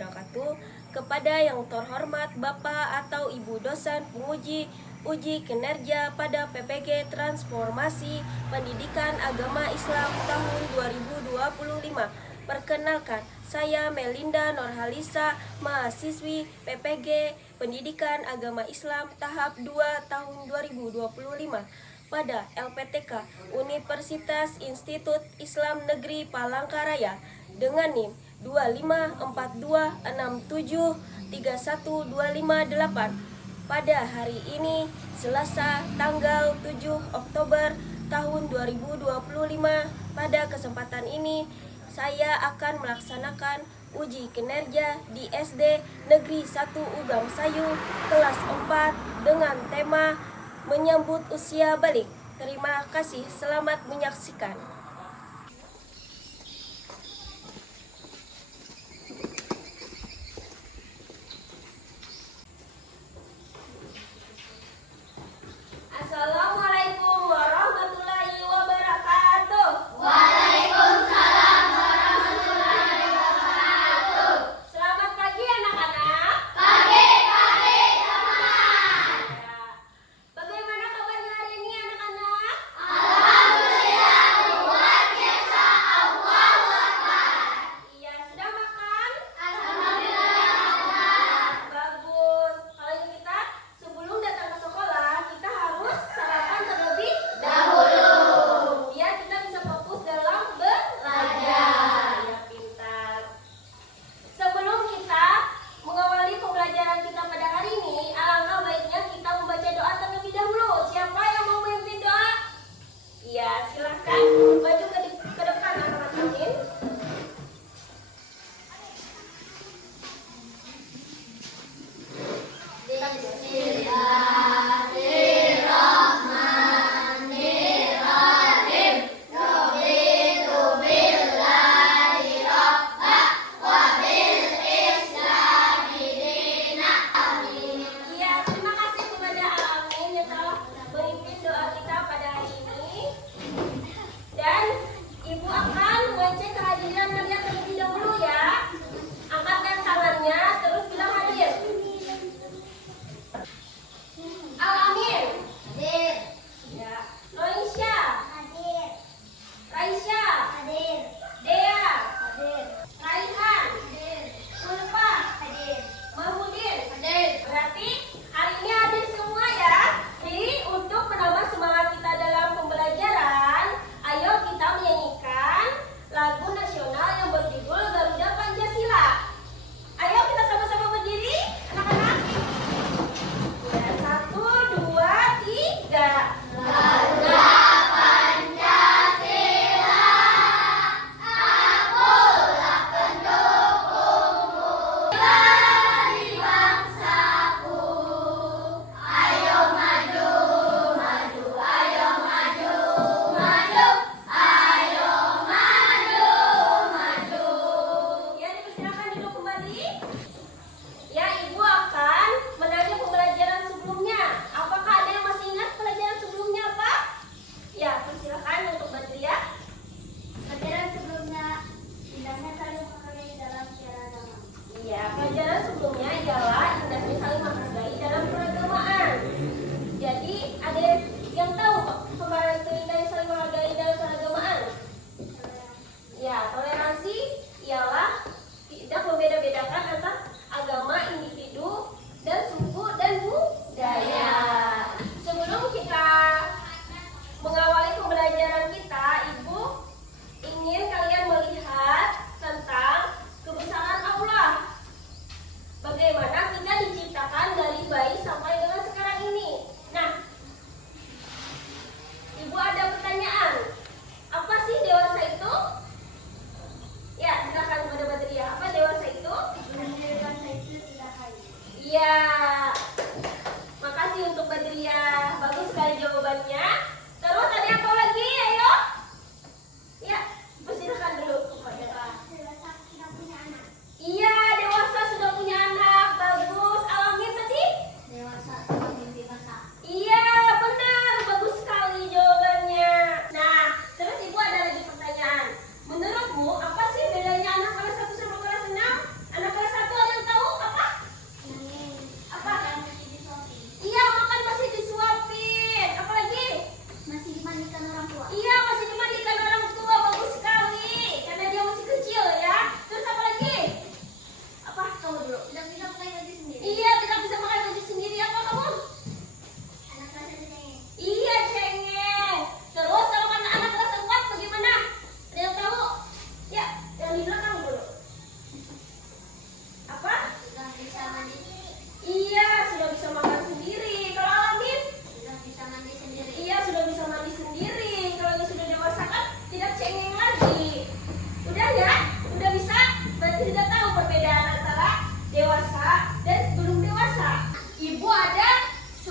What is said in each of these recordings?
wabarakatuh. Kepada yang terhormat Bapak atau Ibu dosen penguji uji kinerja pada PPG Transformasi Pendidikan Agama Islam tahun 2025. Perkenalkan, saya Melinda Norhalisa, mahasiswi PPG Pendidikan Agama Islam tahap 2 tahun 2025 pada LPTK Universitas Institut Islam Negeri Palangkaraya dengan NIM 25426731258. Pada hari ini, Selasa tanggal 7 Oktober tahun 2025, pada kesempatan ini saya akan melaksanakan uji kinerja di SD Negeri 1 Ugam Sayu kelas 4 dengan tema menyambut usia balik. Terima kasih, selamat menyaksikan. Assalamualaikum warahmatullahi wabarakatuh. Waalaikumsalam warahmatullahi wabarakatuh. Selamat pagi anak-anak. Pagi teman. Bagaimana kabarnya hari ini anak-anak? Alhamdulillah,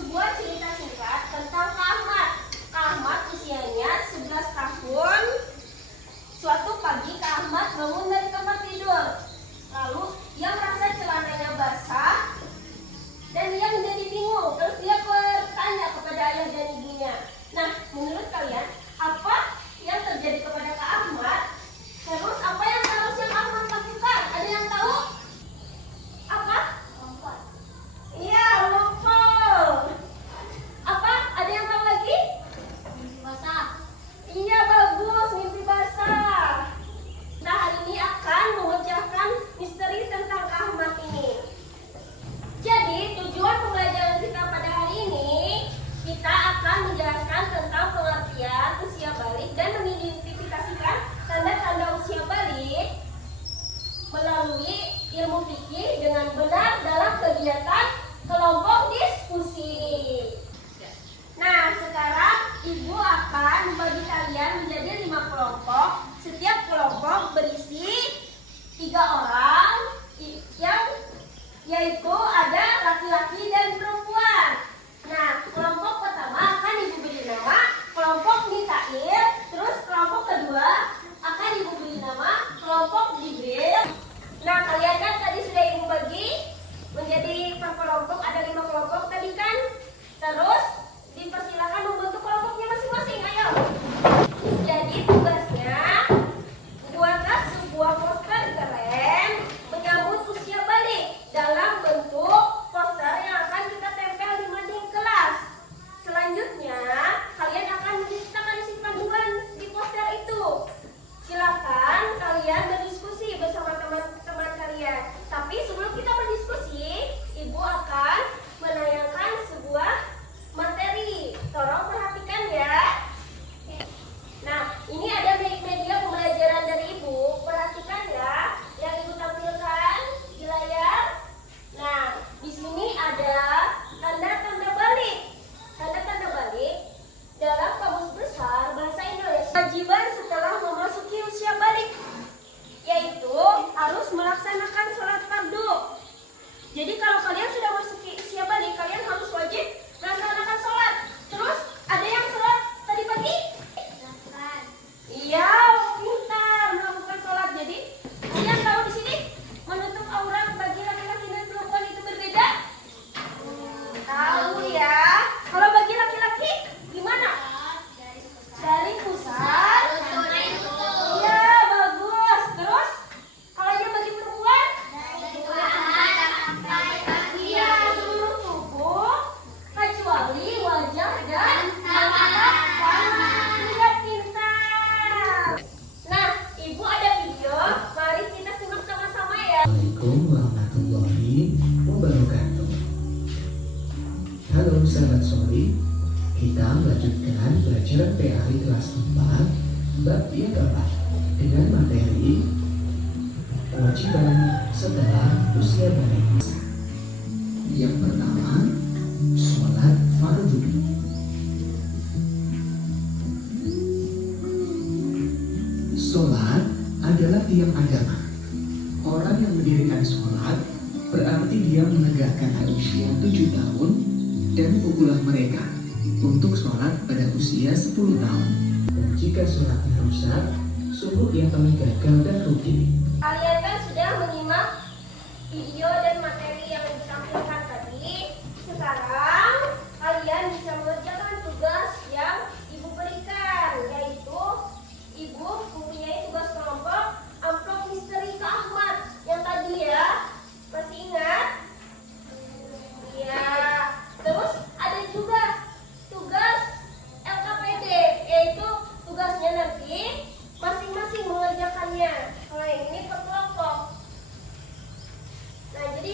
sebuah cerita singkat tentang Kak Ahmad. Kak Ahmad usianya 11 tahun. Suatu pagi Kak Ahmad bangun dari tempat tidur. Lalu ia merasa celananya basah dan ia menjadi bingung. Terus dia bertanya kepada ayah dan ibunya. Nah, menurut kalian apa yang terjadi kepada Kak Ahmad? Terus apa yang seharusnya Kak Ahmad lakukan? Ada yang tahu? Apa? Iya, lompat. Apa? Ada yang tahu lagi? Basah. Iya, bagus, mimpi basah. Nah, hari ini akan memecahkan misteri tentang Kak Ahmad ini. Jadi, tujuan pembelajaran kita pada hari ini, kita akan menjelaskan tentang pengertian usia balik dan mengidentifikasikan tanda-tanda usia balik melalui ilmu fikih dengan benar dalam kegiatan kelompok diskusi. Nah, sekarang Ibu akan membagi kalian menjadi 5 kelompok. Setiap kelompok berisi 3 orang, yang yaitu ada laki-laki dan perempuan. Nah, kelompok pertama akan Ibu beri nama kelompok Mikail. Terus kelompok kedua akan Ibu beri nama kelompok Jibril. Nah, kalian kan tadi sudah Ibu bagi menjadi per kelompok, ada 5 kelompok tadi kan. Terus dipersilakan membentuk kelompoknya masing-masing. Ayo. Jadi tugasnya buatlah sebuah poster keren menyambut usia balik dalam bentuk poster yang akan kita tempel di mading kelas. Selanjutnya kalian akan menciptakan isi panduan di poster itu. Silakan kalian berdiskusi bersama teman-teman kalian. Tapi sebelum kita berdiskusi, Ibu akan menayangkan sebuah materi. Tolong perhatikan ya. Nah, ini ada media pembelajaran dari Ibu. Perhatikan ya yang Ibu tampilkan di layar. Nah, di sini ada tanda-tanda balik. Tanda-tanda balik dalam Kamus Besar Bahasa Indonesia. Kewajiban setelah memasuki usia balik, yaitu harus melaksanakan sholat fardu. Jadi kalau kalian sudah masuki usia balik, kalian harus wajib melaksanakan sholat. Terus ada yang sholat tadi pagi? Iya, pintar melakukan sholat. Jadi kalian tahu di sini menutup aurat bagi laki-laki dan perempuan itu berbeda? Tahu ya. Kalau bagi laki-laki gimana? Dari pusat. Iya, bagus. Terus kalau yang bagi perempuan? Iya, seluruh tubuh kecuali wajah dan telapak tangan. Tidak pintar. Nah, Ibu ada video. Mari kita simak sama-sama ya. Assalamualaikum warahmatullahi wabarakatuh. Halo sahabat Soli, kita melanjutkan pelajaran PAI kelas 4 bab yang keempat dengan materi kewajiban setelah usia balik. Yang pertama, sholat fardu. Sholat adalah tiang agama. Orang yang mendirikan sholat berarti dia menegakkan usia 7 tahun dan pukulah mereka untuk sholat pada usia 10 tahun. Dan jika sholatnya rusak, sungguh yang paling gagal dan rugi. Kalian kan sudah menyimak video dan materi yang ditampilkan tadi. Sekarang kalian bisa mengerjakan tugas yang Ibu berikan, yaitu Ibu mempunyai tugas kelompok amplop misteri Kak Ahmad yang tadi ya. Masih ingat? Iya. Terus ada juga tugas LKPD, yaitu tugasnya nanti masing-masing mengerjakannya. Kalau yang ini per kelompok. Nah, jadi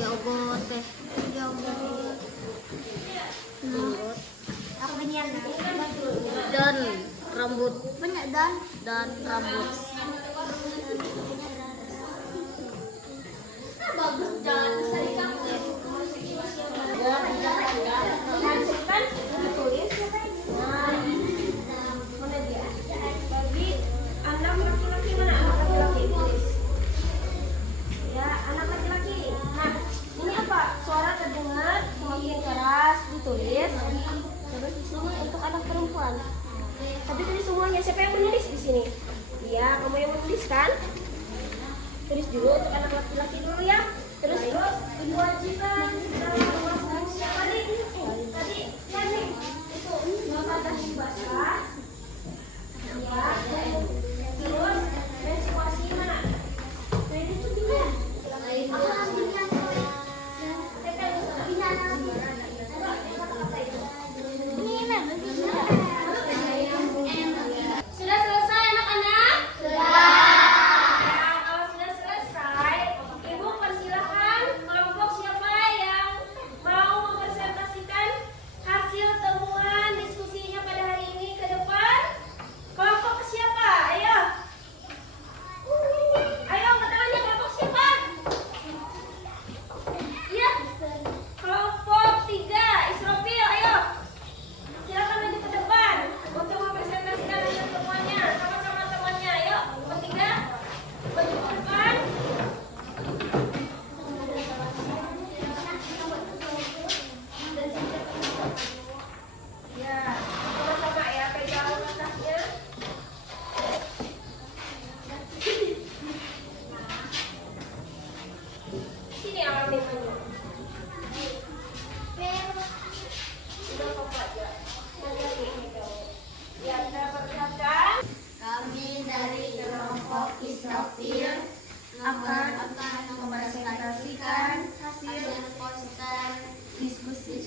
Yogurt teh. Yogurt. Apanya? Dan rambut. Banyak dan rambut. Bagus jalan sekali kamu. Kan ditulis. Mana dia? Bagi anak laki-laki, mana anak laki-laki? Tulis. Ya, anak laki-laki. Nah, ini apa? Suara terdengar semakin keras, ditulis. Terus di sini untuk anak perempuan. Tapi tulis semuanya. Siapa yang menulis di sini? Iya, kamu yang menulis kan? Tulis dulu untuk anak laki-laki dulu ya. Terus kewajiban dalam memasak tadi kan nih itu memasak basah. Ya. Terus menstruasi mana? Nah itu dia. Sudah selesai anak-anak? Kalau sudah selesai, Ibu persilahkan kelompok siapa yang mau mempresentasikan hasil temuan diskusinya pada hari ini ke depan. Kelompok siapa? Ayo. Ayo angkat tangannya, kelompok siapa? Iya. Kelompok 3, Israfil, ayo. Silakan maju ke depan untuk mempresentasikan hasil temuannya sama-sama temannya. Ayo, kelompok 3 maju ke depan. Ya, sama-sama ya, pegang kertasnya. Sini ambil menu. Sudah kok aja. Nanti ini kamu. Ya, kita perlihatkan. Kami dari kelompok Israfil Akan mempresentasikan hasil poster diskusi.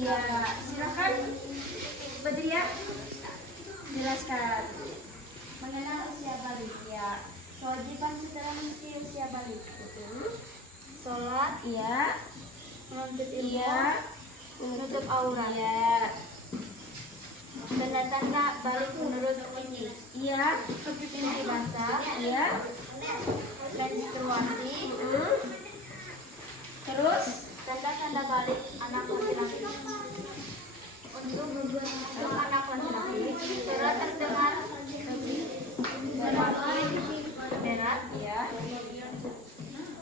Iya, silakan. Badriah, jelaskan. Mengenal usia balik. Ya, Kewajiban setelah mesti usia balik. sholat, iya, Menuntut ilmu. iya, Menutup aurat. iya, Tanda-tanda balik menurut ini. iya, Inti basah. iya. Menstruasi. Terus, Tanda-tanda balik anak laki-laki. Untuk anak laki-laki, surat terdengar semakin berat, iya,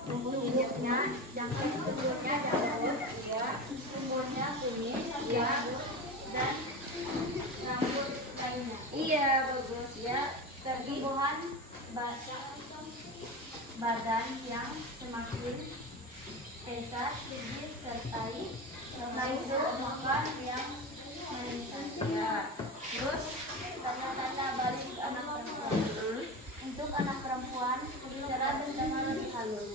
bunyinya, jangan tubuhnya jauh, iya, umurnya kuning, iya, dan rambut kainnya. iya, bagus ya. Tadi, Pertumbuhan badan yang semakin pesat, tinggi, sertai nafsu makan yang meningkat. ya. Terus, Tanda-tanda balik anak perempuan. Untuk anak perempuan, secara terdengar lebih halus.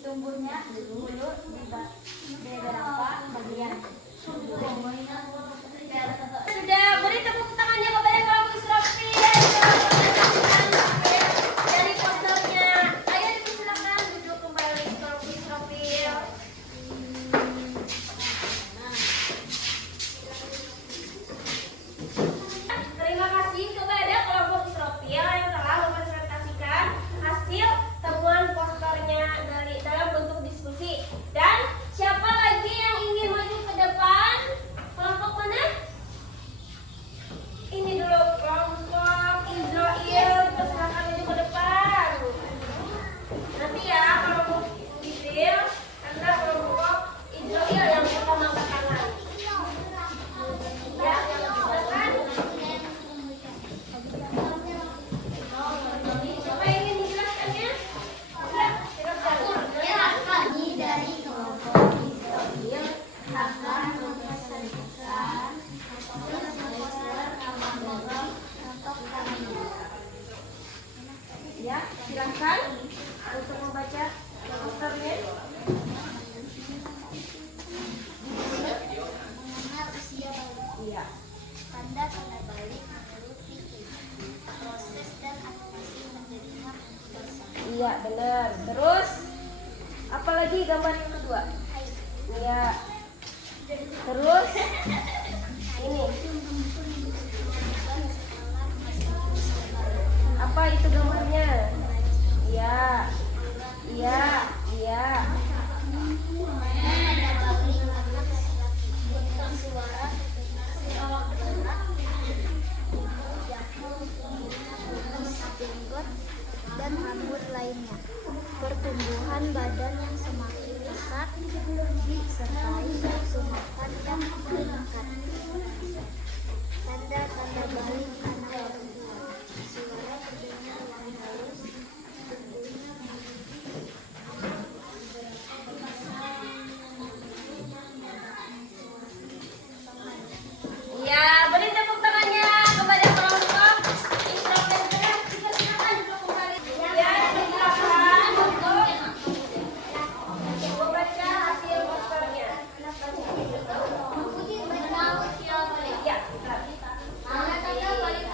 Tumbuhnya bulu di beberapa bagian. sudah beri tepuk tangannya kepada kelompok Israfil dari posternya. Ayo silakan duduk kembali kelompok Israfil. Terima kasih kepada kelompok Israfil yang telah mempresentasikan hasil temuan posternya dalam bentuk diskusi. Dan siapa lagi yang ingin maju ke depan? Kelompok mana? Ini dulu kelompok Israel, silakan maju ke depan. Nanti ya kelompok Israel, karena kelompok Israel yang pertama angkat tangan. Ya, silakan. Siapa yang ingin menjelaskannya? Ya, silakan. Kami dari kelompok Israfil akan mempresentasikan hasil poster bagi untuk kami. Ya, silakan untuk membaca posternya. Mengenal usia balik. Iya. Tanda-tanda balik menurut Vicky. Proses dan aktivasi menerima Iya, benar. Terus apalagi gambar yang kedua? Iya. Terus ini apa itu gambarnya? Iya. Iya, iya. Dan rambut lainnya. Pertumbuhan badan yang semakin pesat disertai nafsu makan yang meningkat. Tanda-tanda balik anak perempuan. Suara terdengar yang halus, tubuhnya Iya, beri tepuk tangannya kepada kelompok instrumen gerak. Silakan duduk kembali. Ya, silakan untuk membaca hasil posternya. Ya, tanda-tanda balik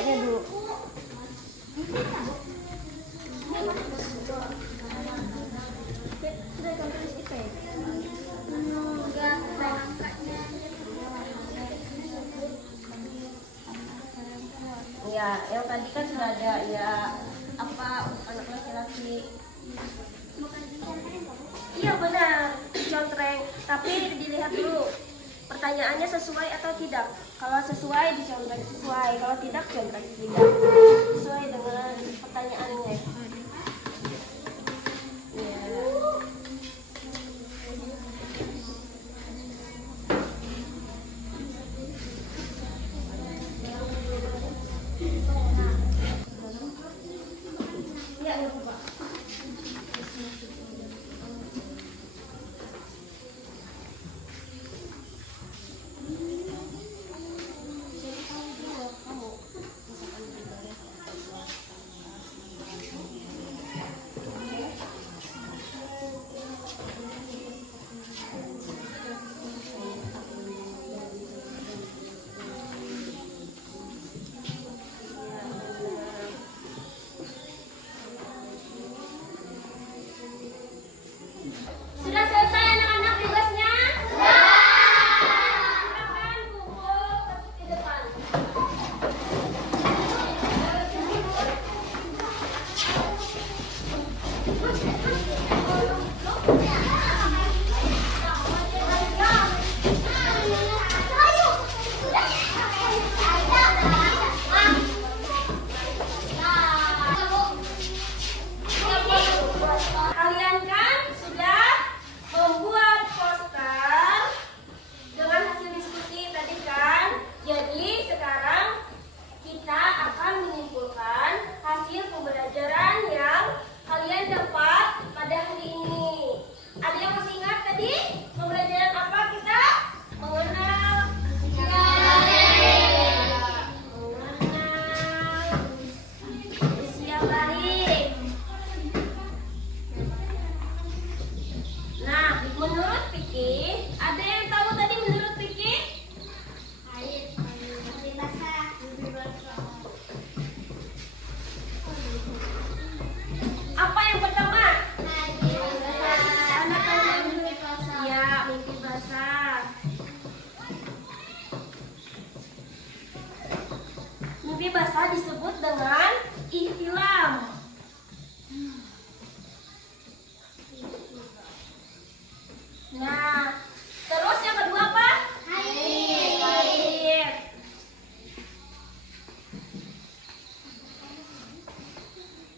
kayaknya dulu. Sudah tulis itu ya? Enggak, ada angkanya. Ya, yang tadi kan sudah ada ya apa anak laki-laki. Iya benar, dicontreng. Tapi dilihat dulu pertanyaannya sesuai atau tidak. Kalau sesuai dicontreng sesuai, kalau tidak contreng tidak. Sesuai dengan pertanyaannya. Ya. Ya, nggak apa-apa. Sudah selesai anak-anak tugasnya? Silakan kumpul ke depan. Kalian kan sudah membuat poster dengan hasil diskusi tadi kan? Jadi sekarang kita akan menyimpulkan hasil pembelajaran yang kalian dapat pada hari ini. Ada yang masih ingat tadi pembelajaran apa kita? Mengenal usia baik. Nah, menurut Piki, ada yang tahu tadi menurut Piki? Air, mimpi basah. Apa yang pertama? Anak-anak mimpi basah. Ya, mimpi basah. Mimpi basah disebut dengan ihtilam. Nah, terus yang kedua apa? Haid.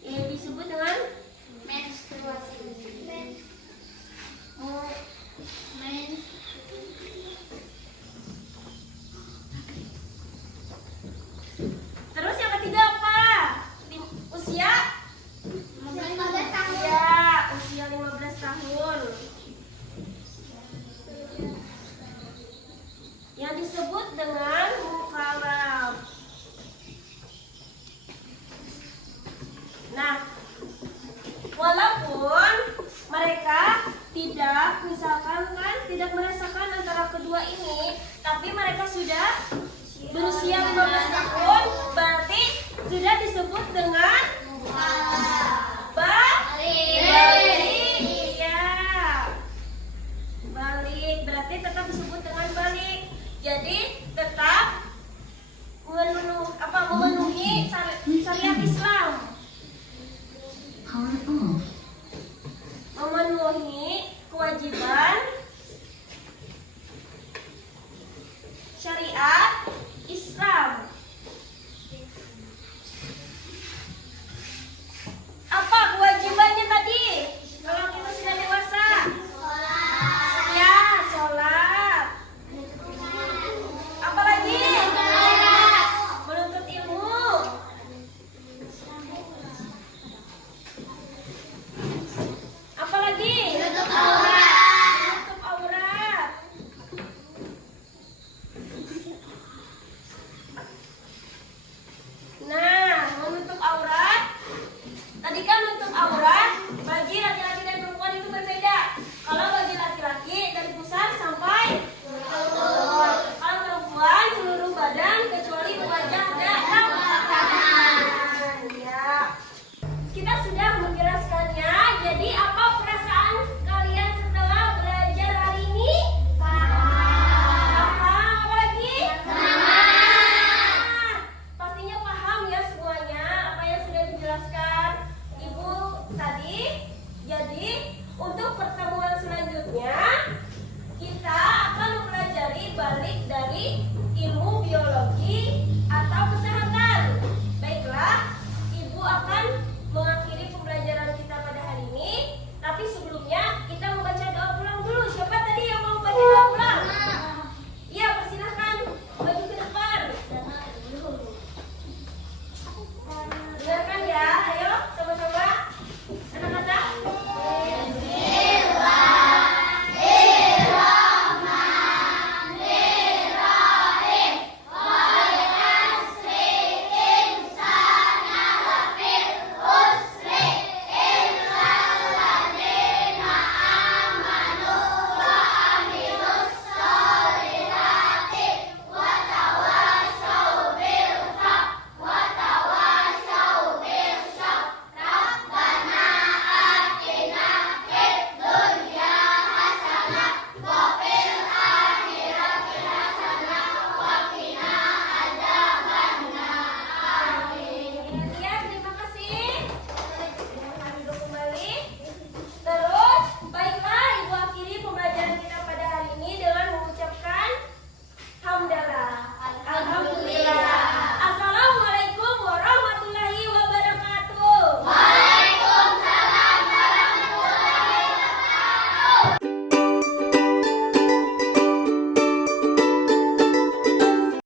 Ini disebut dengan Menstruasi. oh, terus yang ketiga apa? Usia? 15 tahun. Ya, usia 15 tahun. Yang disebut dengan mukallaf. Nah, walaupun mereka tidak merasakan antara kedua ini, tapi mereka sudah berusia 15 tahun, berarti sudah disebut dengan balik. Ya, balik berarti tetap disebut dengan balik. Jadi tetap memenuhi syariat Islam.